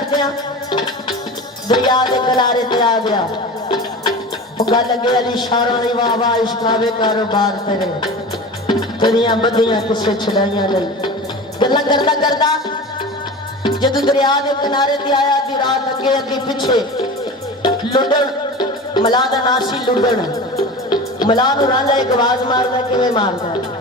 करते हैं दरिया के किनारे ते आ गया गल लगे अली शारा दी वाह वाह इश्का वे कारोबार तेरे तेरिया बदियां किसे छड़ाइया नहीं गल्लां करदा करदा जदों दरिया के किनारे ते आया दी रात अगे अगे पिछे लुडन मला दा नाम सी लुडन मला नूं रांझा एक आवाज मारदा किवें मारदा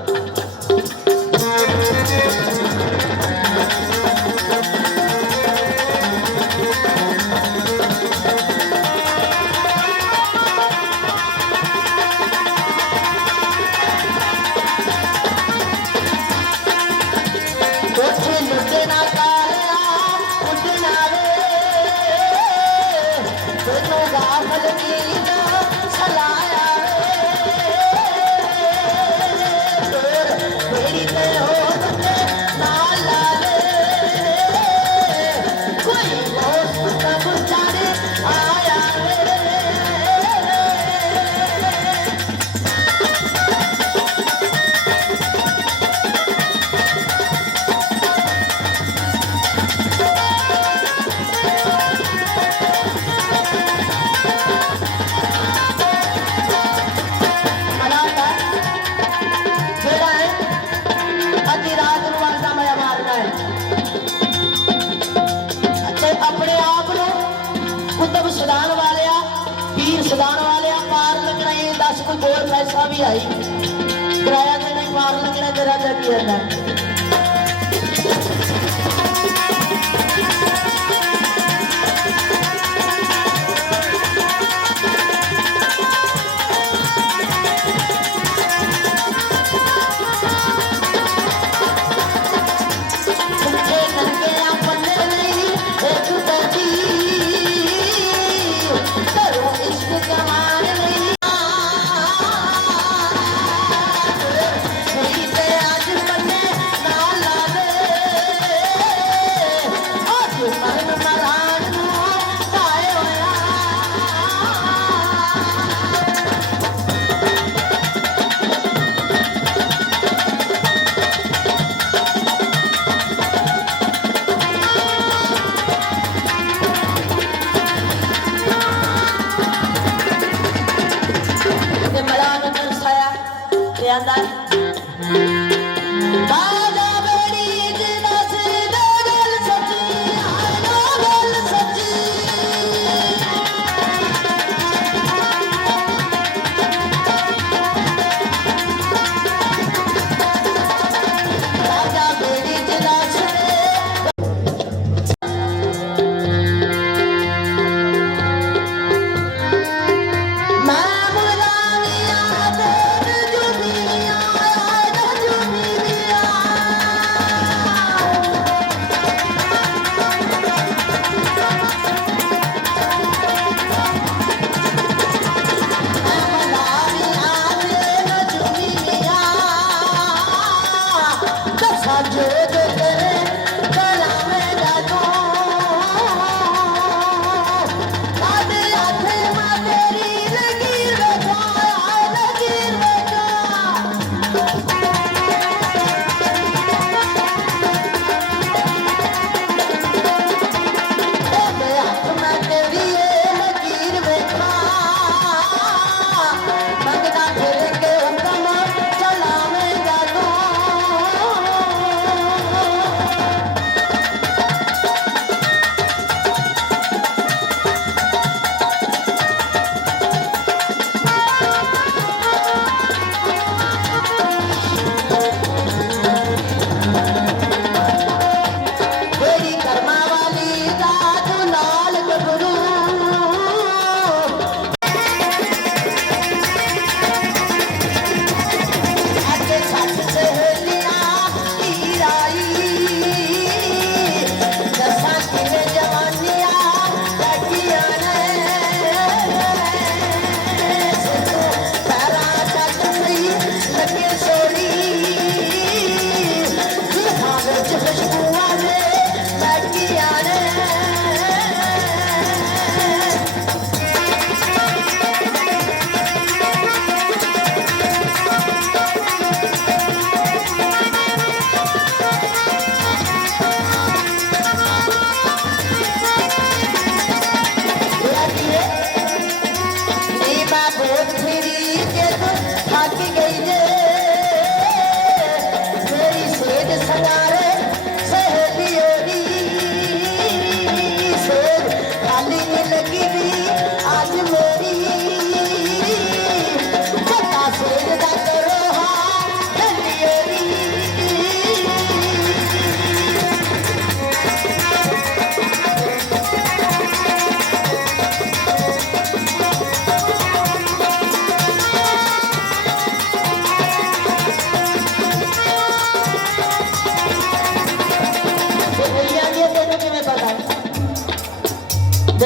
पैसा भी आई किराया देना पार लगना तेरा जगी है आज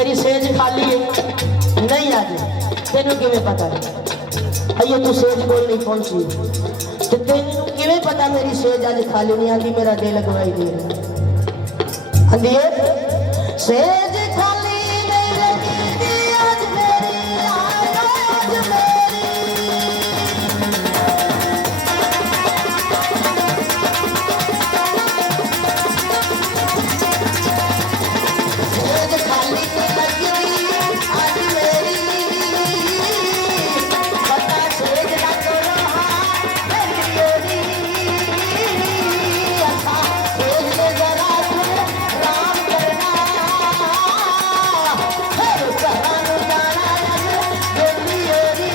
तेरी सेज खाली है नहीं आज तेनू किवें पता है अयो तू सेज कोल नहीं पहुंची ते तेनू किवें पता मेरी सेज आज खाली नहीं आंदी मेरा दिल गवाई दे आंदी है सेज खाली नहीं लगी आज मेरी आज मेरी सेज खाली नहीं लगी आज मेरी पता सेज ना करो मेरी अच्छा सेज ले जरा राम करना फिर करानु जाना दिल्ली ओरी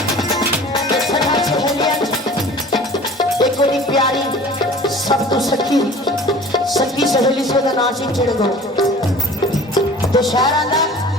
सदा सहेलियां एक बड़ी प्यारी सब तो सखी सखी सहेली से नाम सी चिड़गो तो शहर आंदा